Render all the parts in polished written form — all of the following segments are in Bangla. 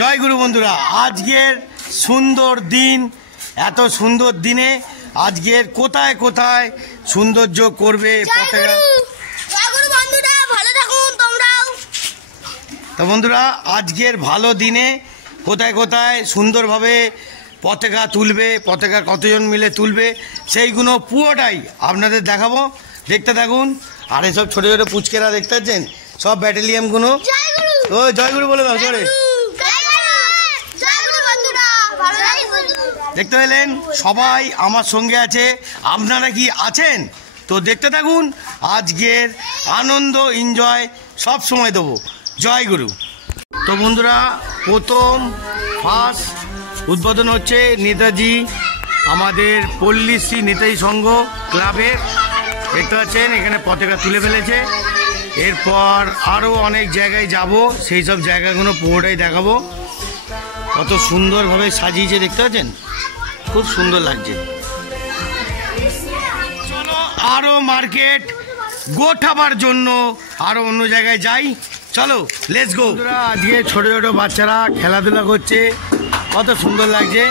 জয় গুরু বন্ধুরা, আজকের সুন্দর দিন, এত সুন্দর দিনে আজকের কোথায় কোথায় সৌন্দর্য করবে পতাকা। তো বন্ধুরা, আজকের ভালো দিনে কোথায় কোথায় সুন্দরভাবে পতাকা তুলবে, পতাকা কতজন মিলে তুলবে সেইগুলো পুরোটাই আপনাদের দেখাবো, দেখতে থাকুন। আর এসব ছোটো ছোটো পুচকেরা দেখতে পাচ্ছেন, সব ব্যাটালিয়ানগুলো। ও জয়গুরু বলে দাও জোরে। দেখতে পেলেন সবাই আমার সঙ্গে আছে, আপনারা কি আছেন? তো দেখতে থাকুন, আজকের আনন্দ এনজয় সব সময় দেবো। জয় গুরু। তো বন্ধুরা, প্রথম ফার্স্ট উদ্বোধন হচ্ছে নেতাজি, আমাদের পল্লীশ্রী নেতাজি সংঘ ক্লাবের। দেখতে পাচ্ছেন এখানে পতাকা তুলে ফেলেছে। এরপর আরও অনেক জায়গায় যাব, সেই সব জায়গাগুলো পুরোটাই দেখাবো। কত সুন্দরভাবে সাজিয়েছে দেখতে পাচ্ছেন, খুব সুন্দর লাগছে। চলো আরও মার্কেট গোটাবার জন্য আরও অন্য জায়গায় যাই, চলো লেটস গো। আজকে ছোট ছোট বাচ্চারা খেলাধুলা করছে, কত সুন্দর লাগছে,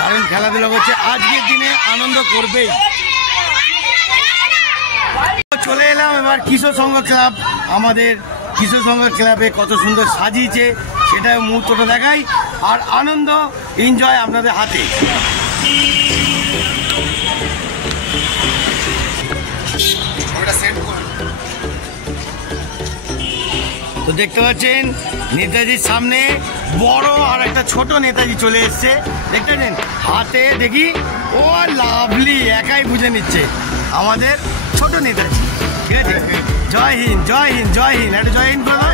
কারণ খেলাধুলা করছে, আজকের দিনে আনন্দ করবে। চলে এলাম এবার কিশোর সংঘ ক্লাব, আমাদের কিশোর সংঘ ক্লাবে কত সুন্দর সাজিয়েছে সেটা মুহূর্তটা দেখাই, আর আনন্দ এনজয় আপনাদের হাতে। তো দেখতে পাচ্ছেন নেতাজির সামনে বড় আর একটা ছোট নেতাজি চলে এসছে, দেখতে পাচ্ছেন হাতে, দেখি ও লাভলি, একাই বুঝে নিচ্ছে আমাদের ছোট নেতাজি। ঠিক আছে, জয় হিন্দ জয় হিন্দ জয় হিন্দ, একটা জয় হিন্দ বলো।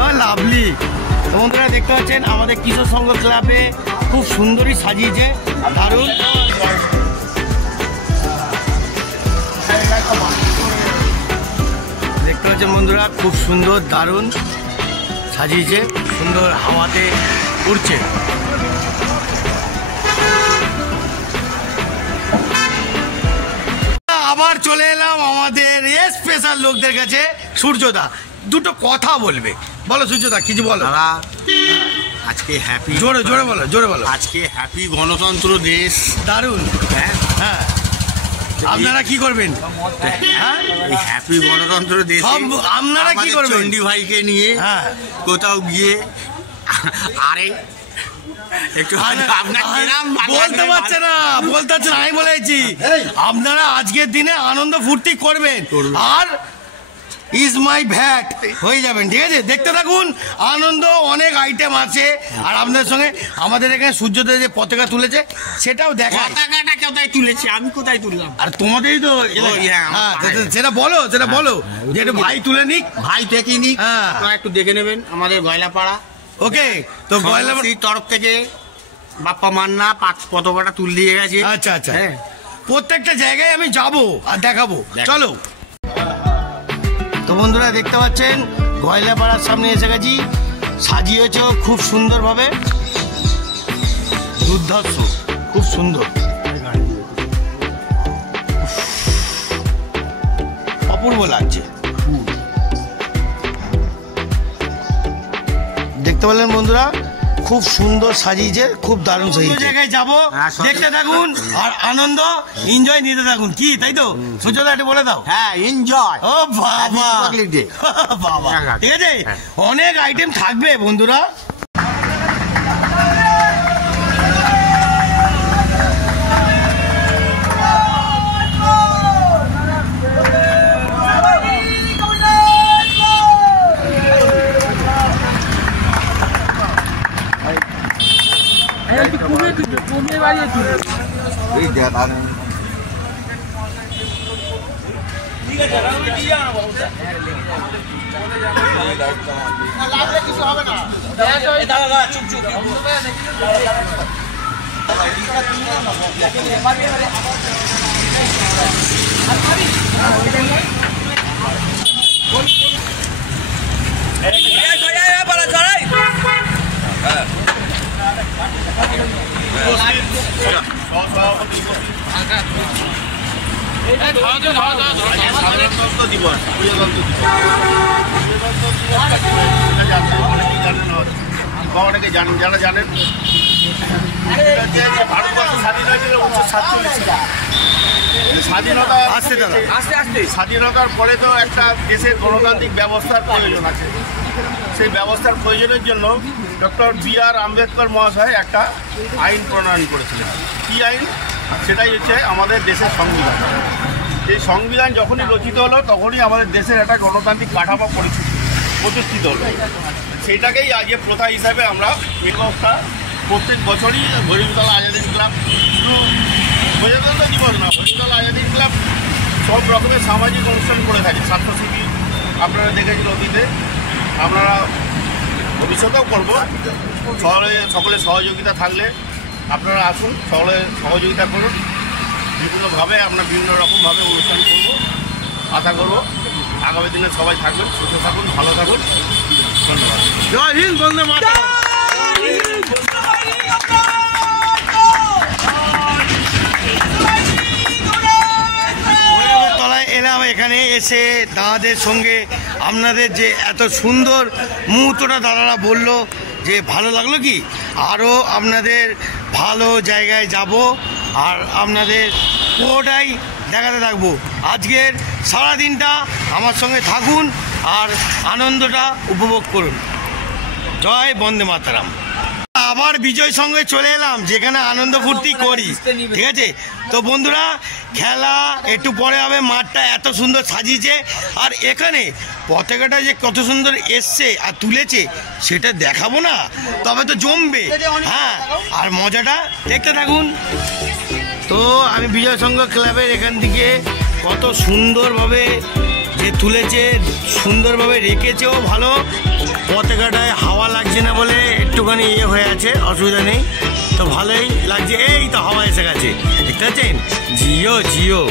ও লাভলি। তো বন্ধুরা দেখতে পাচ্ছেন আমাদের কিশোর সংঘ ক্লাবে খুব সুন্দরই সাজিয়েছে, দারুণ। দেখতে পাচ্ছেন বন্ধুরা, খুব সুন্দর দারুণ সাজিয়েছে, সুন্দর হাওয়াতে উড়ছে। আবার চলে এলাম আমাদের স্পেশাল লোকদের কাছে, সূর্যদা দুটো কথা বলবে। বলো সূর্যদা, কিছু বলো। আজকে হ্যাপি, জোরে জোরে বলো, জোরে বলো। আজকে হ্যাপি গণতন্ত্র দেশ। দারুণ। হ্যাঁ হ্যাঁ, আপনারা কি করবেন? এই হ্যাপি গণতন্ত্র দেশ আপনারা কি করবেন? চন্ডী ভাইকে নিয়ে কোথাও গিয়ে আরে একটু বলতে পারছে না, বলতে পারছে না, আমি বলেছি আপনারা আজকের দিনে আনন্দ ফুর্তি করবেন, আর ইজ মাই ভ্যাট হয়ে যাবেন। ঠিক আছে, দেখতে থাকুন, আনন্দ অনেক আইটেম আছে। আর আপনাদের সঙ্গে আমাদের এখানে সূর্যোদয় যে পতাকা তুলেছে সেটাও দেখা। পতাকাটা কোথায় তুলেছি, আমি কোথায় তুললাম? আর তোমাদেরই তো, সেটা বলো, সেটা বলো, যে ভাই তুলে নিক, ভাই দেখি নিক, একটু দেখে নেবেন আমাদের গয়লাপাড়া। ওকে, তো গয়লাপাড়ার তরফ থেকে বাপ্পা মান্না পতাকাটা তুলে দিয়ে গেছে। আচ্ছা আচ্ছা, প্রত্যেকটা জায়গায় আমি যাবো আর দেখাবো, চলো। তো বন্ধুরা দেখতে পাচ্ছেন গয়লাপাড়ার সামনে এসে গেছি, সাজিয়েছ খুব সুন্দরভাবে, দুর্ধর্ষ, খুব সুন্দর, অপূর্ব লাগছে। দেখতে পেলেন বন্ধুরা, খুব সুন্দর সাজিয়েছে, খুব দারুণ সাজিয়েছে। জায়গায় যাবো, দেখতে থাকুন আর আনন্দ এনজয় নিতে থাকুন, কি তাই তো? সূর্যদা একটু বলে দাও। হ্যাঁ, এনজয়। ও বাবা, বাবা, ঠিক আছে, অনেক আইটেম থাকবে বন্ধুরা। কিছু হবে না, চুপ চুপ। সাধারণতন্ত্র দিবস, প্রজাতন্ত্র দিবস, বা অনেকে জানেন, যারা জানেন যে ভারতবর্ষ স্বাধীন হয়েছিল 1947 সালে। স্বাধীনতার পরে তো একটা দেশের গণতান্ত্রিক ব্যবস্থার প্রয়োজন আছে। সেই ব্যবস্থার প্রয়োজনের জন্য ডক্টর B.R. আম্বেদকর মহাশয় একটা আইন প্রণয়ন করেছিলেন। কী আইন? সেটাই হচ্ছে আমাদের দেশের সংবিধান। এই সংবিধান যখনই রচিত হলো তখনই আমাদের দেশের একটা গণতান্ত্রিক কাঠামো প্রতিষ্ঠিত হলো। সেইটাকেই আজকে প্রথা হিসাবে আমরা মেকআপটা প্রত্যেক বছরই হরিতলা আজাদি ক্লাব, শুধু প্রজাতন্ত্র দিবস না, হরিতলা আজাদি ক্লাব সব রকমের সামাজিক অনুষ্ঠান করে থাকে। ছাত্রশিবির আপনারা দেখেছেন অতীতে, আপনারা ভবিষ্যতেও করব। সকলের সহযোগিতা থাকলে আপনারা আসুন, সকলে সহযোগিতা করুন। বিভিন্নভাবে আমরা বিভিন্ন রকমভাবে অনুষ্ঠান করব, আশা করব আগামী দিনে সবাই থাকবেন, সুস্থ থাকুন, ভালো থাকুন। ধন্যবাদ। জয় হিন্দ, বন্দে মাতরম। তলায় এলাম, এখানে এসে দাদাদের সঙ্গে আপনাদের যে এত সুন্দর মুহূর্তটা দাদারা বললো যে ভালো লাগলো কি, আরও আপনাদের ভালো জায়গায় যাব আর আপনাদের পুরোটাই দেখাতে থাকবো। আজকের সারাদিনটা আমার সঙ্গে থাকুন আর আনন্দটা উপভোগ করুন। জয় বন্দে মাতরম। আবার বিজয় সঙ্গে চলে এলাম, যেখানে আনন্দ ফুর্তি করি, ঠিক আছে? তো বন্ধুরা, খেলা একটু পরে হবে। মাঠটা এত সুন্দর সাজিয়েছে, আর এখানে পতাকাটা যে কত সুন্দর এসছে আর তুলেছে সেটা দেখাবো না, তবে তো জমবে। হ্যাঁ, আর মজাটা দেখতে থাকুন। তো আমি বিজয় সংঘ ক্লাবের এখান থেকে কত সুন্দরভাবে যে তুলেছে, সুন্দরভাবে রেখেছেও ভালো। পতাকাটায় হাওয়া লাগছে না বলে একটুখানি ইয়ে হয়ে আছে, অসুবিধা নেই, তো ভালোই লাগছে। এই তো হাওয়া এসে গেছে, দেখতে পাচ্ছেন? জিও জিও।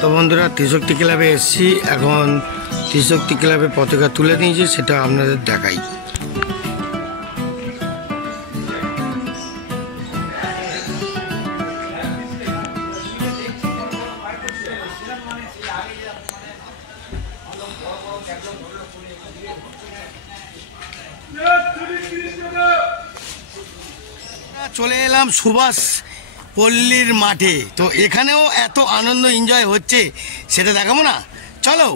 তো বন্ধুরা, ত্রিশক্তি ক্লাবে এসেছি, এখন ত্রিশক্তি ক্লাবে পতাকা তুলে নিয়েছি, সেটা আপনাদের দেখাই। চলে এলাম সুভাষ পল্লীর মাঠে, তো এখানেও এত আনন্দ এনজয় হচ্ছে, সেটা দেখাবো না? চলো।